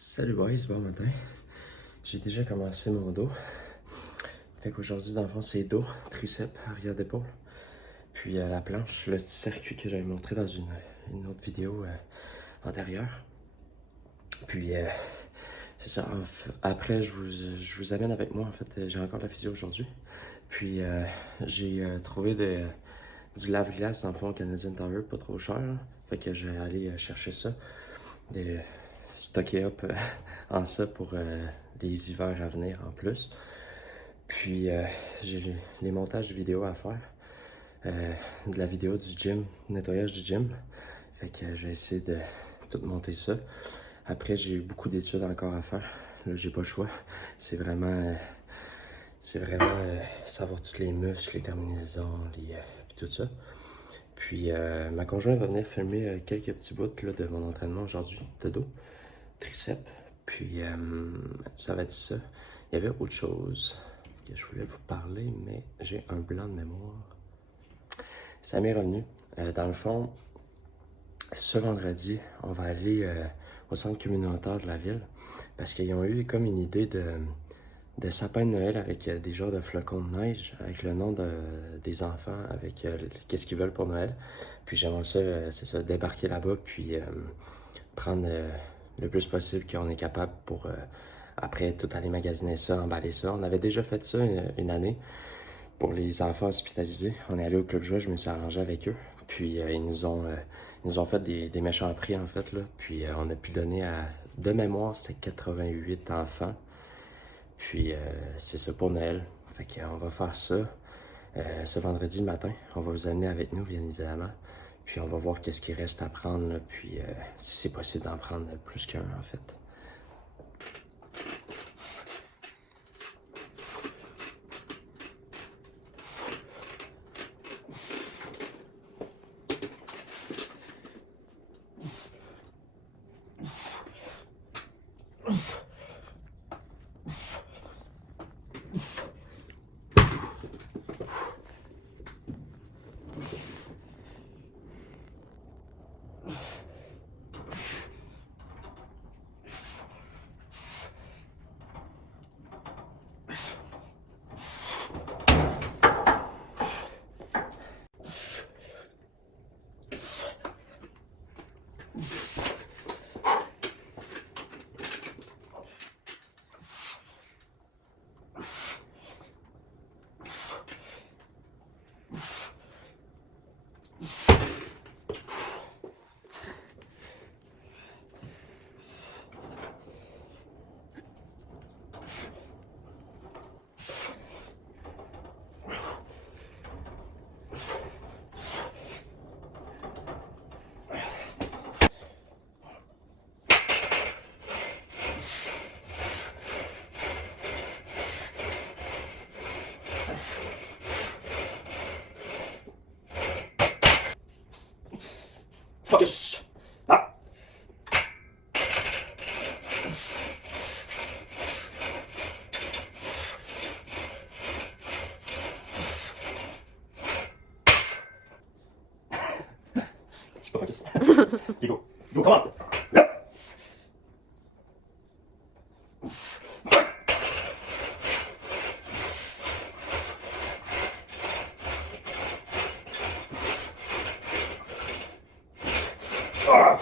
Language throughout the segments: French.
Salut boys, bon matin. J'ai déjà commencé mon dos. Fait qu'aujourd'hui, dans le fond, c'est dos, triceps, arrière d'épaule. Puis la planche, le petit circuit que j'avais montré dans une autre vidéo antérieure. Puis c'est ça. Après, je vous amène avec moi. En fait, j'ai encore la physio aujourd'hui. Puis j'ai trouvé du lave-glace dans le fond Canadian Tire, pas trop cher. Fait que je vais aller chercher ça. Stocker up en ça pour les hivers à venir en plus. Puis j'ai les montages de vidéos à faire. De la vidéo du gym, nettoyage du gym. Fait que je vais essayer de tout monter ça. Après, j'ai beaucoup d'études encore à faire. Là, j'ai pas le choix. C'est vraiment savoir tous les muscles, les terminaisons, puis tout ça. Puis ma conjointe va venir filmer quelques petits bouts là, de mon entraînement aujourd'hui, de dos, triceps. Puis ça va être ça. Il y avait autre chose que je voulais vous parler, mais j'ai un blanc de mémoire. Ça m'est revenu. Dans le fond, ce vendredi, on va aller au centre communautaire de la ville parce qu'ils ont eu comme une idée de sapin de Noël avec des genres de flocons de neige, avec le nom des enfants, avec qu'est-ce qu'ils veulent pour Noël. Puis j'aimerais ça, c'est ça, débarquer là-bas, puis prendre le plus possible qu'on est capable pour après tout aller magasiner ça, emballer ça. On avait déjà fait ça une année pour les enfants hospitalisés. On est allé au Club Jouet, je me suis arrangé avec eux. Puis ils nous ont fait des méchants prix en fait là. Puis on a pu donner de mémoire, c'était 88 enfants. Puis c'est ça pour Noël. Fait qu'on va faire ça ce vendredi matin. On va vous amener avec nous, bien évidemment. Puis on va voir qu'est-ce qu'il reste à prendre, là, puis si c'est possible d'en prendre plus qu'un, en fait. Focus! Ah! Je suis pas focus. Okay, go. Go, come on! Yep. Ah!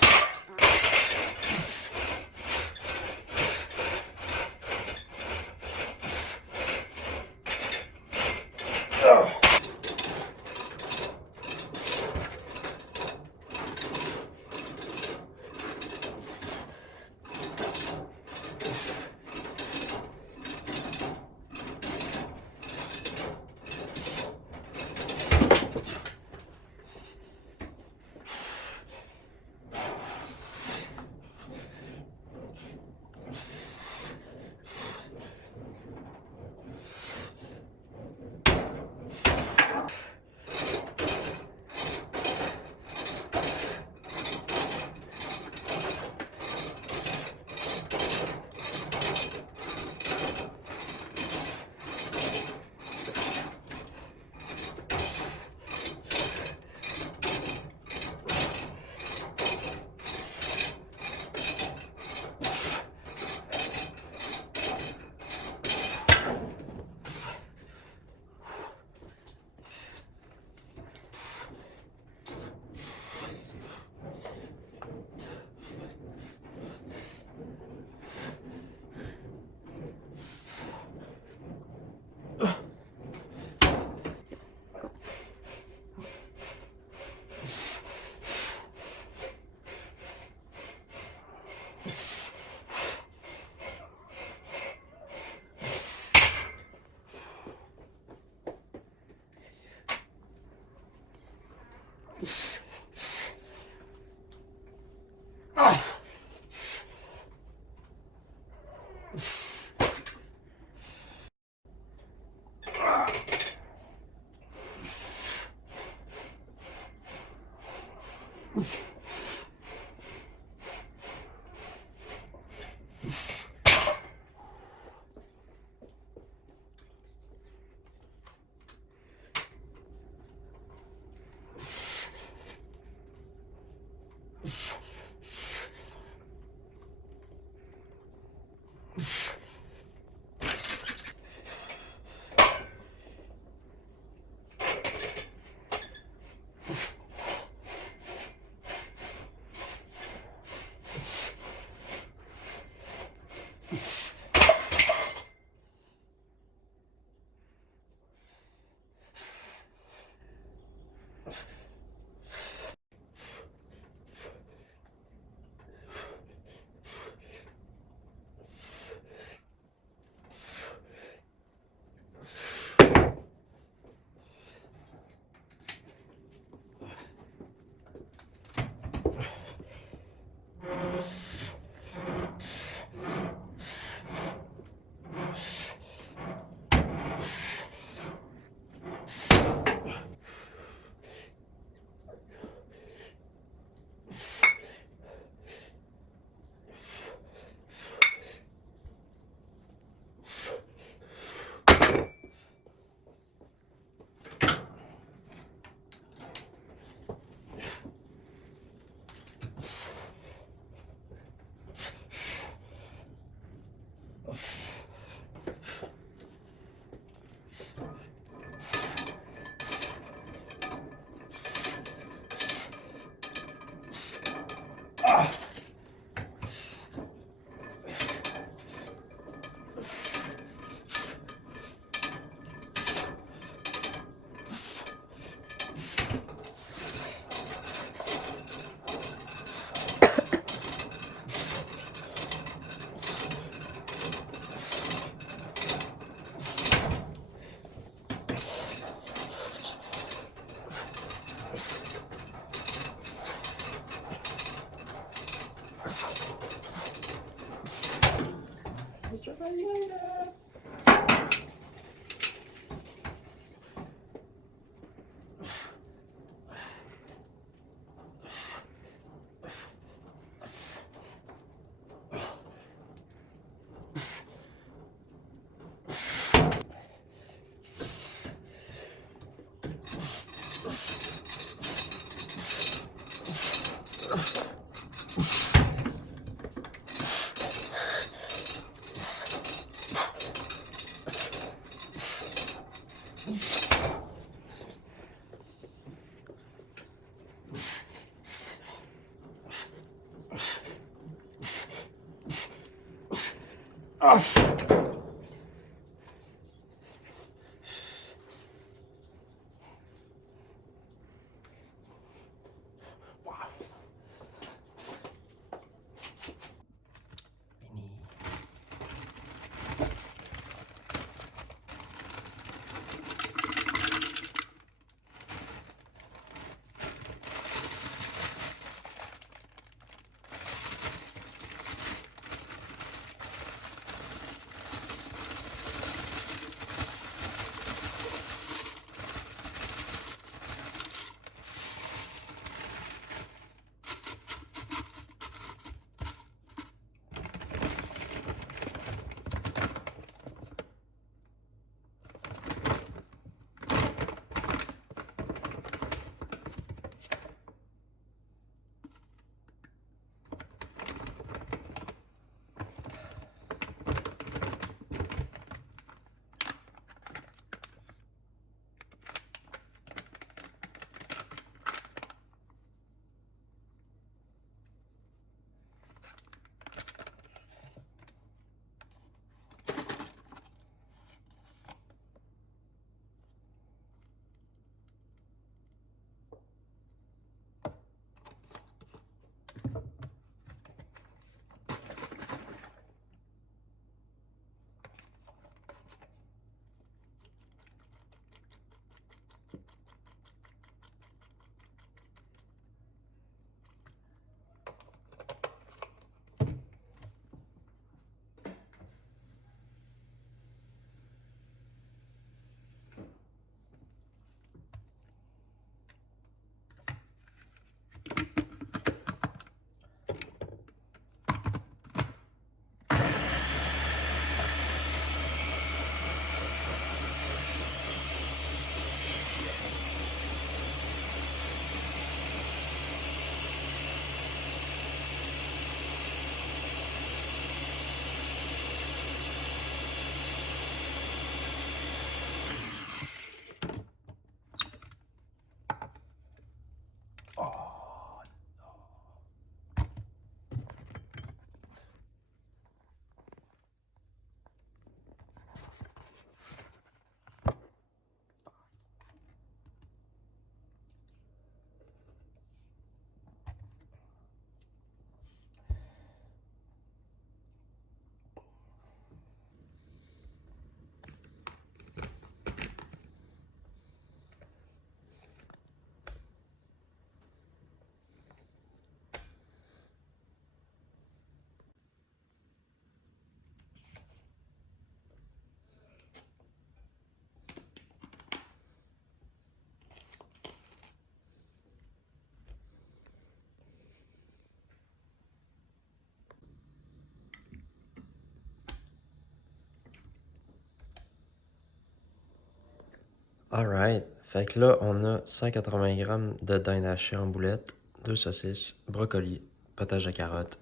Alright, fait que là, on a 180 grammes de dinde hachée en boulettes, 2 saucisses, brocoli, potage de carottes.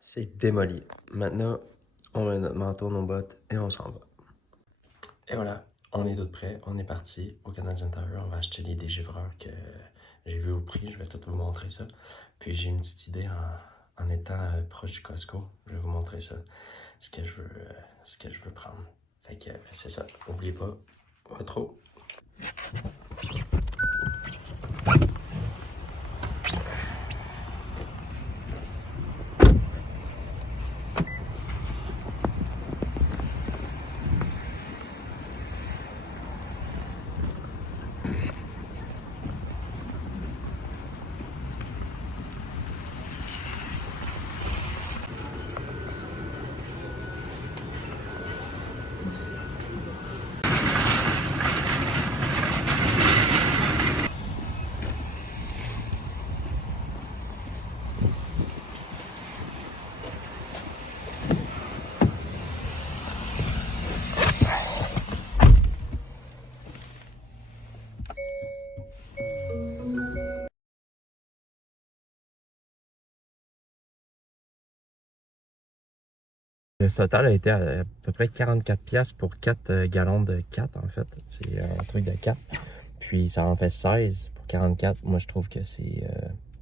C'est démoli. Maintenant, on met notre manteau, nos bottes et on s'en va. Et voilà, on est tout prêt, on est parti au Canadian Tire. On va acheter les dégivreurs que j'ai vus au prix. Je vais tout vous montrer ça. Puis j'ai une petite idée en étant proche du Costco. Je vais vous montrer ça, ce que je veux prendre. Fait que c'est ça. N'oubliez pas, votre eau. Le total a été à peu près 44$ pour 4 gallons de 4 en fait. C'est un truc de 4. Puis ça en fait 16 pour 44. Moi je trouve que c'est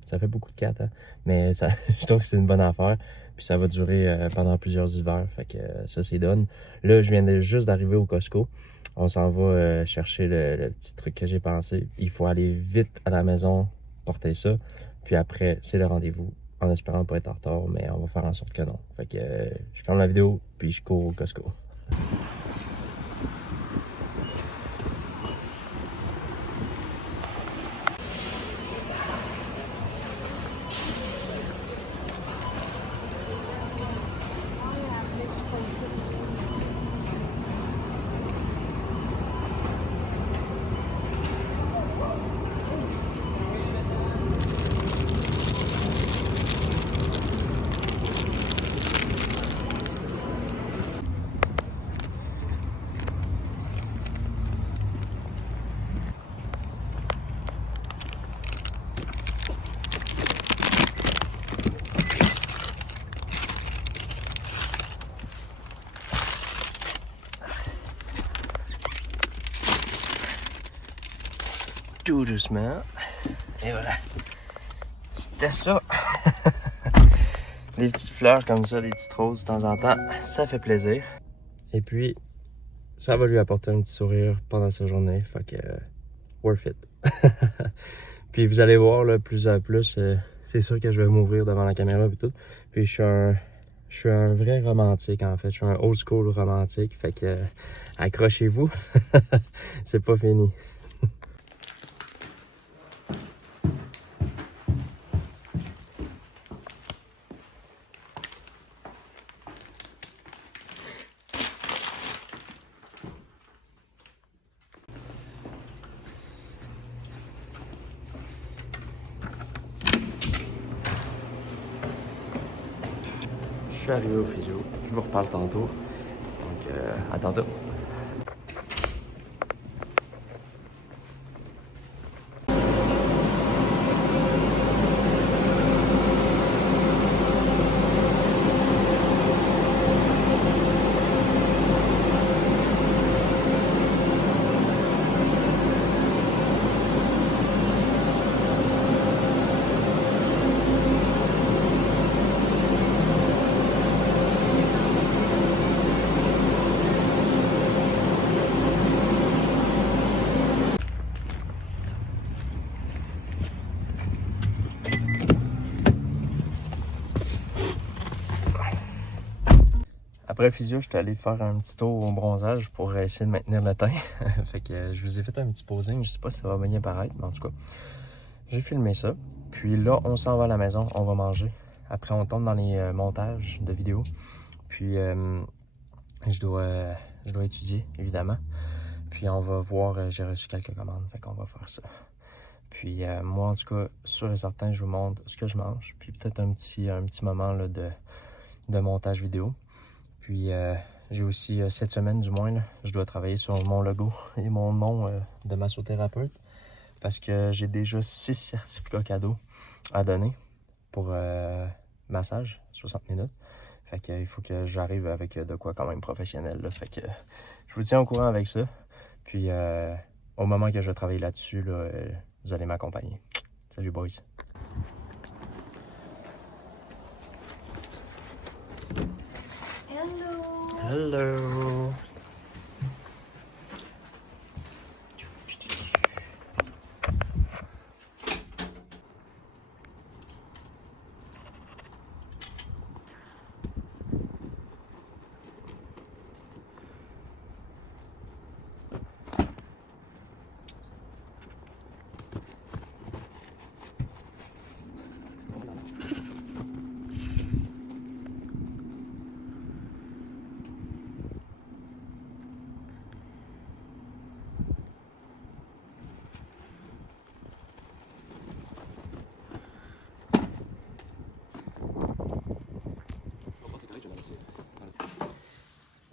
ça fait beaucoup de 4, hein? Mais ça, je trouve que c'est une bonne affaire. Puis ça va durer pendant plusieurs hivers. Fait que ça c'est done. Là je viens juste d'arriver au Costco. On s'en va chercher le petit truc que j'ai pensé. Il faut aller vite à la maison porter ça. Puis après c'est le rendez-vous. En espérant pas être en retard, mais on va faire en sorte que non. Fait que je ferme la vidéo, puis je cours au Costco. Tout doucement. Et voilà. C'était ça. Des petites fleurs comme ça, des petites roses de temps en temps, ça fait plaisir. Et puis, ça va lui apporter un petit sourire pendant sa journée. Fait que, worth it. Puis vous allez voir, là, plus à plus, c'est sûr que je vais m'ouvrir devant la caméra et tout. Puis je suis un vrai romantique en fait. Je suis un old school romantique. Fait que, accrochez-vous. C'est pas fini. Je suis arrivé au physio. Je vous reparle tantôt. Donc, à tantôt. Après le physio, je suis allé faire un petit tour au bronzage pour essayer de maintenir le teint. Fait que je vous ai fait un petit posing. Je sais pas si ça va bien paraître, mais en tout cas, j'ai filmé ça. Puis là, on s'en va à la maison, on va manger. Après, on tombe dans les montages de vidéos. Puis, je dois étudier, évidemment. Puis, on va voir, j'ai reçu quelques commandes, fait qu'on va faire ça. Puis, moi, en tout cas, sûr et certain, je vous montre ce que je mange. Puis, peut-être un petit moment là, de de montage vidéo. Puis j'ai aussi, cette semaine du moins, là, je dois travailler sur mon logo et mon nom de massothérapeute parce que j'ai déjà 6 certificats cadeaux à donner pour massage, 60 minutes. Fait que il faut que j'arrive avec de quoi quand même professionnel. Là. Fait que je vous tiens au courant avec ça. Puis au moment que je travaille là-dessus, là, vous allez m'accompagner. Salut boys! Hello. Hello!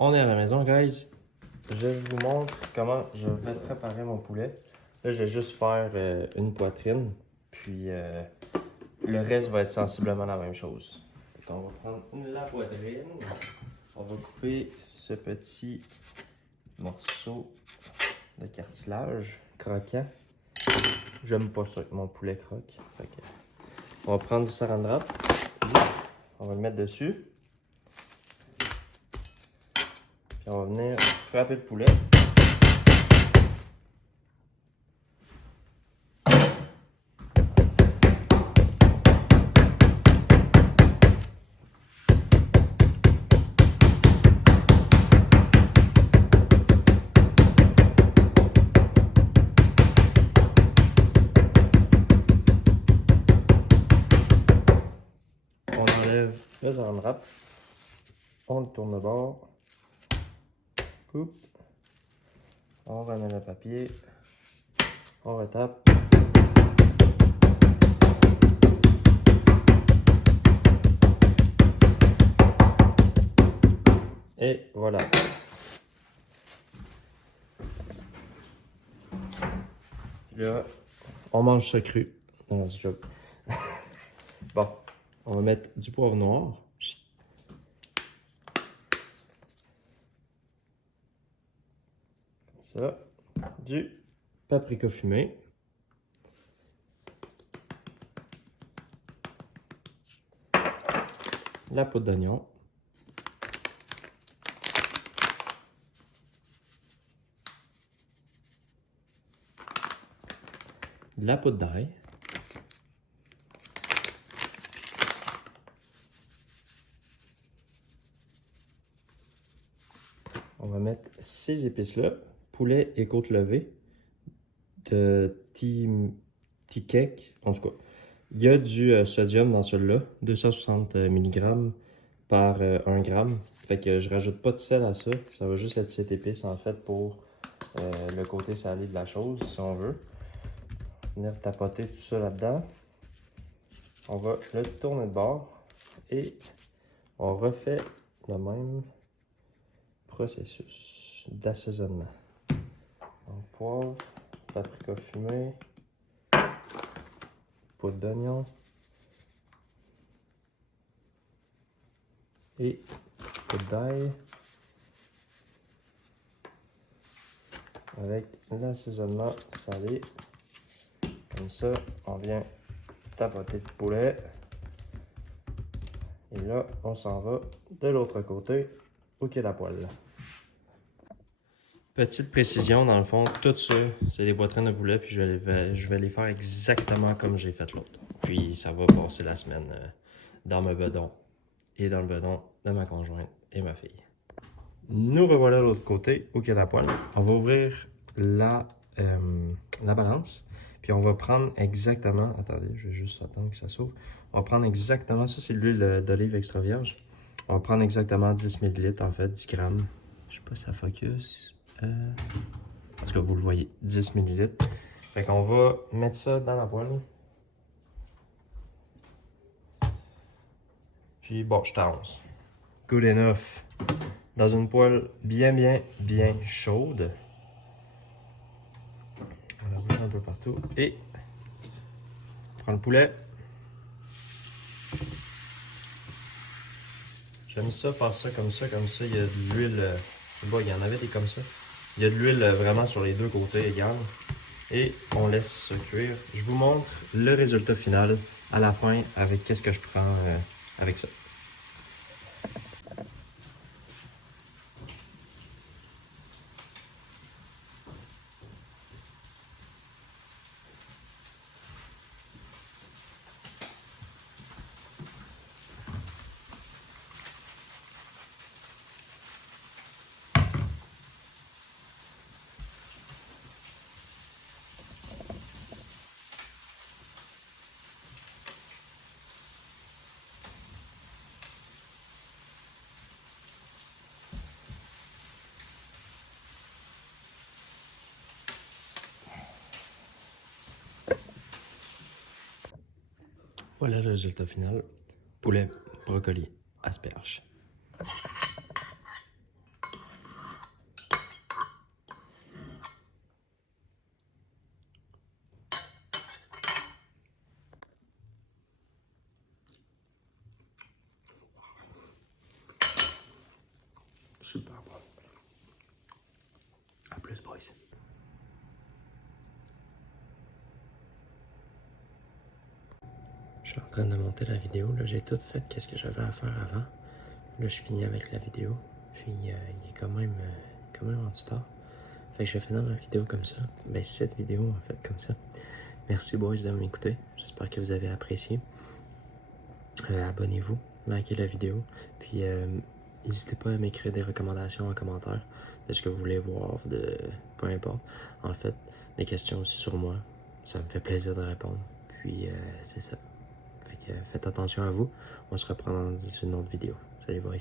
On est à la maison, guys. Je vous montre comment je vais préparer mon poulet. Là, je vais juste faire une poitrine, puis le reste va être sensiblement la même chose. Donc, on va prendre la poitrine. On va couper ce petit morceau de cartilage croquant. J'aime pas ça que mon poulet croque. Fait que on va prendre du saran wrap. On va le mettre dessus. Puis on va venir frapper le poulet. On enlève le saran wrap. On le tourne de bord. Coupe. On remet le papier. On retape. Et voilà. Là, on mange ça cru. Non, c'est joke. Bon, on va mettre du poivre noir. Ça, du paprika fumé. La poudre d'oignon. La poudre d'ail. On va mettre ces épices-là. Poulet et côte levée de T-Cake. En tout cas, il y a du sodium dans celui-là, 260 mg par 1 g. Fait que je rajoute pas de sel à ça. Ça va juste être cette épice en fait pour le côté salé de la chose, si on veut. Venir tapoter tout ça là-dedans. On va le tourner de bord et on refait le même processus d'assaisonnement. Donc, poivre, paprika fumé, poudre d'oignon et poudre d'ail avec l'assaisonnement salé. Comme ça, on vient tapoter le poulet. Et là, on s'en va de l'autre côté au quai la poêle. Petite précision, dans le fond, tout ça, c'est des poitrines de poulet, puis je vais les faire exactement comme j'ai fait l'autre. Puis ça va passer la semaine dans mon bedon et dans le bedon de ma conjointe et ma fille. Nous revoilà de l'autre côté, au quai de la poêle. On va ouvrir la balance, puis on va prendre exactement, attendez, je vais juste attendre que ça s'ouvre. On va prendre exactement, ça c'est de l'huile d'olive extra vierge. On va prendre exactement 10 ml, en fait, 10 grammes. Je sais pas si ça focus. Parce que vous le voyez, 10 ml. Fait qu'on va mettre ça dans la poêle. Puis bon, je t'annonce. good enough. Dans une poêle bien chaude. On la bouge un peu partout. Et on prend le poulet. J'aime ça, faire ça, comme ça. Il y a de l'huile. Bon, il y en avait des comme ça. Il y a de l'huile vraiment sur les deux côtés égales. Et on laisse cuire. Je vous montre le résultat final à la fin avec qu'est-ce que je prends avec ça. Voilà le résultat final. Poulet, brocoli, asperges. Super bon. À plus, boys. Je suis en train de monter la vidéo. Là, j'ai tout fait qu'est-ce que j'avais à faire avant. Là, je finis avec la vidéo. Puis, il est quand même rendu tard. Fait que je vais finir ma vidéo comme ça. Ben, cette vidéo, en fait, comme ça. Merci, boys, de m'écouter. J'espère que vous avez apprécié. Abonnez-vous, likez la vidéo. Puis, n'hésitez pas à m'écrire des recommandations en commentaire de ce que vous voulez voir, de peu importe. En fait, des questions aussi sur moi. Ça me fait plaisir de répondre. Puis, c'est ça. Fait que faites attention à vous. On se reprend dans une autre vidéo. Salut, boys.